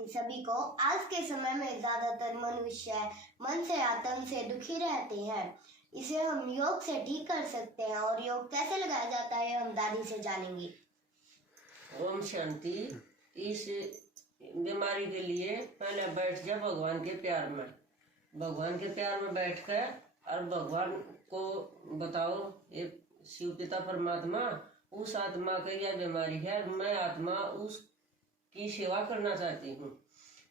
शांति सभी को। आज के समय में ज्यादातर मनुष्य मन से या तन से दुखी रहते हैं। इसे हम योग से ठीक कर सकते हैं और योग कैसे लगाया जाता है हम दादी से जानेंगे। ओम शांति। इस बीमारी के लिए पहले बैठ जा भगवान के प्यार में। भगवान के प्यार में बैठ कर और भगवान को बताओ, ये शिव पिता परमात्मा, उस आत्मा की यह बीमारी है, मैं आत्मा उसकी सेवा करना चाहती हूँ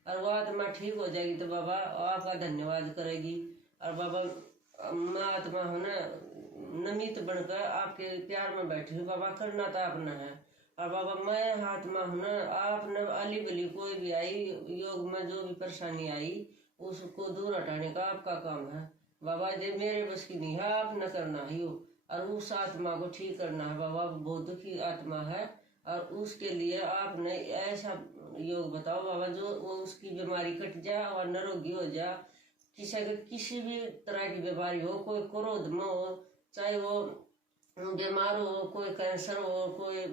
और वह आत्मा ठीक हो जाएगी तो बाबा आपका धन्यवाद करेगी। और बाबा मैं आत्मा हूँ ना, नमित बनकर आपके प्यार में बैठी हूँ बाबा, करना तो आपने है। और बाबा मैं आत्मा हूँ ना, आपने अली बली कोई भी आई योग में जो भी परेशानी आई उसको दूर हटाने का आपका काम है बाबा। ये मेरे बस की नहीं है, आपने करना है यो, और उस आत्मा को ठीक करना है बाबा। बहुत दुखी आत्मा है और उसके लिए आपने ऐसा योग बताओ बाबा जो वो उसकी बीमारी कट जाए और निरोगी हो जाए। किसी भी तरह की बीमारी हो, कोई क्रोध में हो, चाहे वो बीमार हो, कोई कैंसर हो, कोई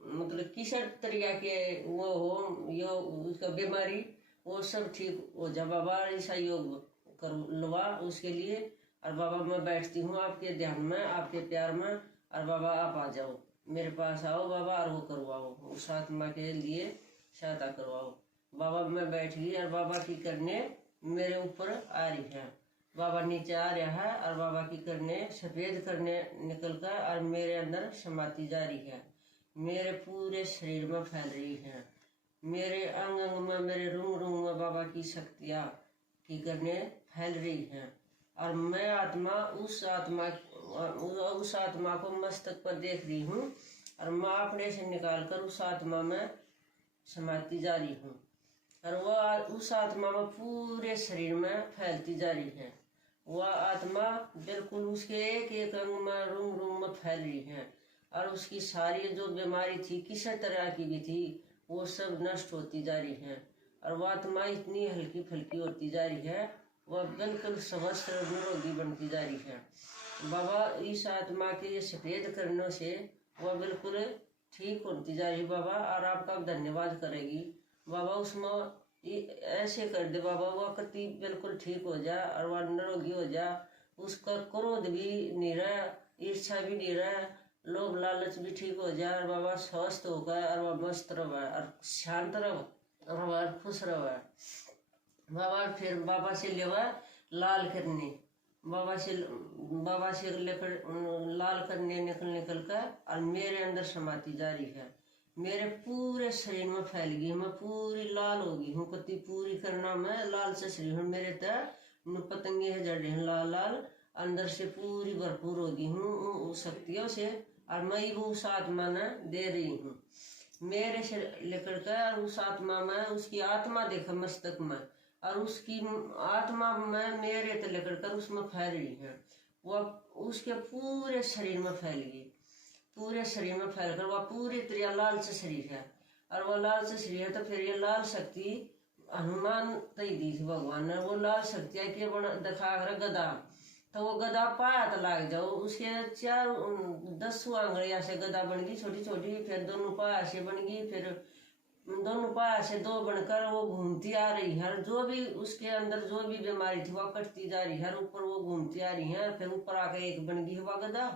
मतलब किसी तरह के वो हो यो उसका बीमारी, वो सब ठीक हो जाए बाबा। ऐसा योग कर लवा उसके लिए। और बाबा मैं बैठती हूँ आपके ध्यान में, आपके प्यार में, और बाबा आप आ जाओ मेरे पास आओ बाबा और वो करवाओ, उस आत्मा के लिए सहायता करवाओ बाबा। मैं बैठ गई और बाबा की करने मेरे ऊपर आ रही है, बाबा नीचे आ रहा है और बाबा की करने सफेद करने निकल कर और मेरे अंदर समाती जा रही है, मेरे पूरे शरीर में फैल रही है, मेरे अंग अंग में, मेरे रूंग रूंग में बाबा की शक्तियाँ की करने फैल रही हैं। और मैं आत्मा उस आत्मा को मस्तक पर देख रही हूँ और मैं अपने से निकाल कर उस आत्मा में समाती जा रही हूँ और वह उस आत्मा में पूरे शरीर में फैलती जा रही है। वह आत्मा बिल्कुल उसके एक एक अंग में रूंग रूंग में फैल रही है और उसकी सारी जो बीमारी थी किसी तरह की भी थी वो सब नष्ट होती जा रही है। और वह आत्मा इतनी हल्की फुल्की होती जा रही है, वह बिल्कुल स्वस्थ निरोगी बनती जा रही है बाबा। इस आत्मा के ये सफेद करने से वह बिल्कुल ठीक होती जा रही बाबा और आपका धन्यवाद करेगी बाबा। उसमें ऐसे कर दे बाबा वह कति बिल्कुल ठीक हो जाए और वह निरोगी हो जाए, उसका क्रोध भी नहीं रहे, ईर्ष्या भी नहीं रहे, लोभ लालच भी ठीक हो जाए और बाबा स्वस्थ हो गए और वह मस्त रहे और शांत रहे और खुश रहे बाबा। फिर बाबा से लेवा लाल करने, बाबा से लेकर लाल करने निकल कर और मेरे अंदर समाती जा रही है, मेरे पूरे शरीर में फैल गई, मैं पूरी लाल हो गई हूँ, कति पूरी करना मैं लाल से शरीर हूँ, मेरे तक पतंगे है जड़ हैं लाल लाल, अंदर से पूरी भरपूर हो गई हूँ शक्तियों से और मैं वो उस आत्मा ने दे रही हूँ मेरे से लेकर कर उस आत्मा में। उसकी आत्मा देखा मस्तक में और उसकी आत्मा में मेरे से लेकर कर उसमें फैल रही है, वह उसके पूरे शरीर में फैल गई, पूरे शरीर में फैल कर वह पूरी तरह लाल से शरीर है। और वह लाल से शरीर है तो फिर ये लाल शक्ति हनुमान तय दी थी भगवान ने, वो लाल शक्ति है कि दिखा कर गदा, तो वो गदा पाया तो लाग जाओ, उसके 10 आंगड़िया से गदा बन गई छोटी छोटी, फिर दोनों पाया से बन गई, फिर दोनों पाया से 2 बनकर वो घूमती आ रही है। जो भी उसके अंदर जो भी बीमारी थी वह कटती जा रही है, ऊपर वो घूमती आ रही है, फिर ऊपर आकर एक बन गई है वह गदा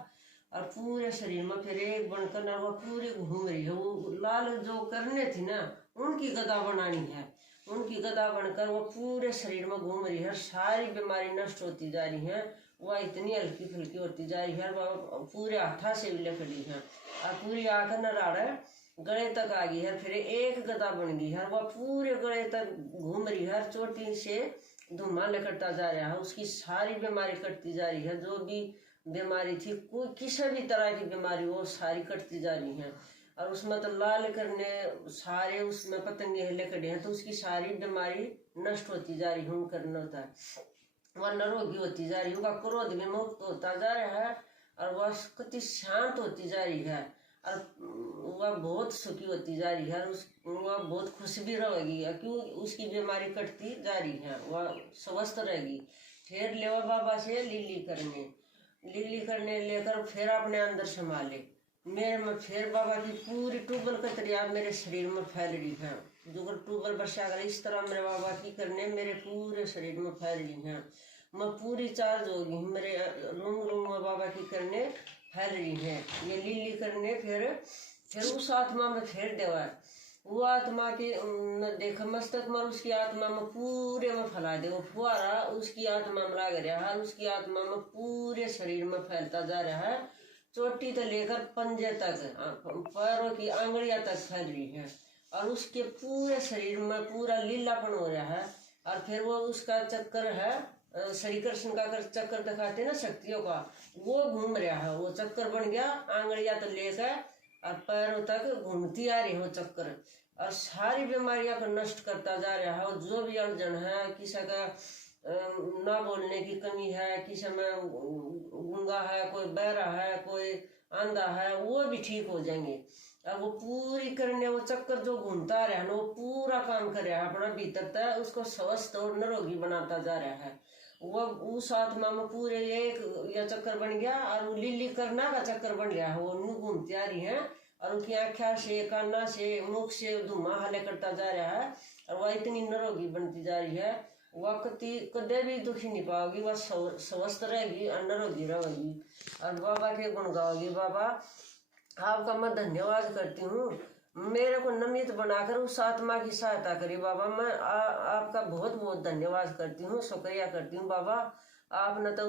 और पूरे शरीर में फिर एक बनकर ना वह पूरी घूम रही है। वो लाल जो करने थी ना उनकी गदा बनानी है, उनकी गदा बनकर वो पूरे शरीर में घूम रही है, सारी बीमारी नष्ट होती जा रही है, वह इतनी हल्की फुल्की होती जा रही है, वह पूरे हाथा से लकड़ी है और पूरी आकर नराड़े गले तक आ गई है, फिर एक गदा बन गई है, वह पूरे गले तक घूम रही है, चोटी से धुआं निकलता जा रहा है, उसकी सारी बीमारी कटती जा रही है। जो भी बीमारी थी कोई किसी भी तरह की बीमारी वो सारी कटती जा रही है और उसमें तो लाल करने सारे उसमें पतंगे लकड़े हैं तो उसकी सारी बीमारी नष्ट होती जा रही है, करना होता है, वह निरोगी होती जा रही है, उनका क्रोध भी मुक्त होता जा रहा है और वह कति शांत होती जा रही है और वह बहुत सुखी होती जा रही है और वह बहुत खुश भी रहेगी क्यों उसकी बीमारी कटती जा रही है, वह स्वस्थ रहेगी। फिर लेवा बाबा से लीली करने लेकर फिर अपने अंदर संभाले, मेरे में फिर बाबा की पूरी टूबल कतरिया मेरे शरीर में फैल रही है जो ट्यूबल वर्षा कर इस तरह मेरे बाबा की करने मेरे पूरे शरीर में फैल रही हैं। मैं पूरी चार्ज हो गई, मेरे रूम रूम में बाबा की करने फैल रही है। ये लीली करने फिर उस आत्मा में फेर देवा, वो आत्मा की देख मस्तक में उसकी आत्मा में पूरे में फैला दे। वो फुहारा उसकी आत्मा में लग रहा है, उसकी आत्मा में पूरे शरीर में फैलता जा रहा है। चोटी से लेकर पंजे तक, पैरों की आंगुलियां तक फैल रही है और उसके पूरे शरीर में पूरा लीलापन हो रहा है। और फिर वो उसका चक्कर है, श्री कृष्ण का चक्कर दिखाते ना शक्तियों का, वो घूम रहा है। वो चक्कर बन गया, आंगुलियां तो लेकर और पैरों तक घूमती आ रही हो चक्कर, और सारी बीमारियां को नष्ट करता जा रहा है। और जो भी अड़चन है, किसी का ना बोलने की कमी है, किसी में गूंगा है, कोई बहरा है, कोई अंधा है, वो भी ठीक हो जाएंगे। अब वो पूरी करने वो चक्कर जो घूमता रहा है ना, वो पूरा काम कर रहा है अपना भीतर तक, उसको स्वस्थ और निरोगी बनाता जा रहा है। वो उस आत्मा में पूरे एक या चक्कर बन गया और वो लिली करना का चक्कर बन गया है। वो नु घूमती आ रही है और उनकी आँखा से, काना से, मुख से धुआं हले करता जा रहा है और वह इतनी निरोगी बनती जा रही है। वह कदे भी दुखी नहीं पाओगी, वह स्वस्थ रहेगी और निरोगी रहेगी और बाबा के गुण गाओगी। बाबा आपका मैं धन्यवाद करती हूँ, मेरे को नमित बनाकर उस आत्मा की सहायता करी। बाबा मैं आपका बहुत बहुत धन्यवाद करती हूँ, शुक्रिया करती हूँ। बाबा आपने तो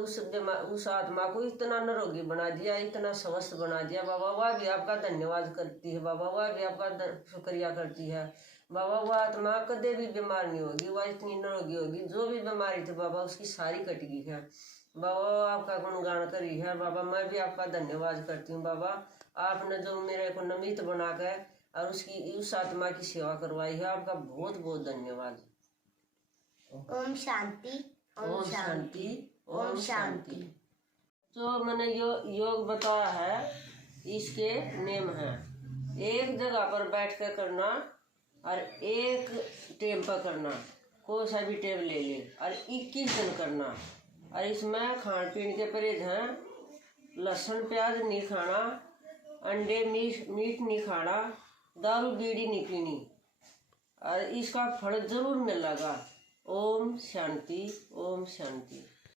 उस आत्मा को इतना निरोगी बना दिया, इतना स्वस्थ बना दिया। बाबा वह भी आपका धन्यवाद करती है। बाबा वह भी आपका शुक्रिया करती है। बाबा वह आत्मा कदे भी बीमार नहीं होगी, वह इतनी निरोगी होगी। जो भी बीमारी थी बाबा उसकी सारी कट गई है। बाबा आपका गुणगान करी है। बाबा मैं भी आपका धन्यवाद करती हूँ। बाबा आपने जो मेरे को नमित बनाकर और उस आत्मा की सेवा करवाई है, आपका बहुत बहुत धन्यवाद। ओम शांति, ओम शांति, ओम शांति। जो मैंने योग बताया है, इसके नियम हैं। एक जगह पर बैठ कर करना और एक टेम पर करना, कोई सा भी टेम ले ले, और 21 दिन करना। और इसमें खान पीन के परहेज हैं, लहसुन प्याज नहीं खाना, अंडे मीट नहीं खाना, दारू बीड़ी नहीं पीनी, और इसका फल जरूर मिलेगा। ओम शांति, ओम शांति।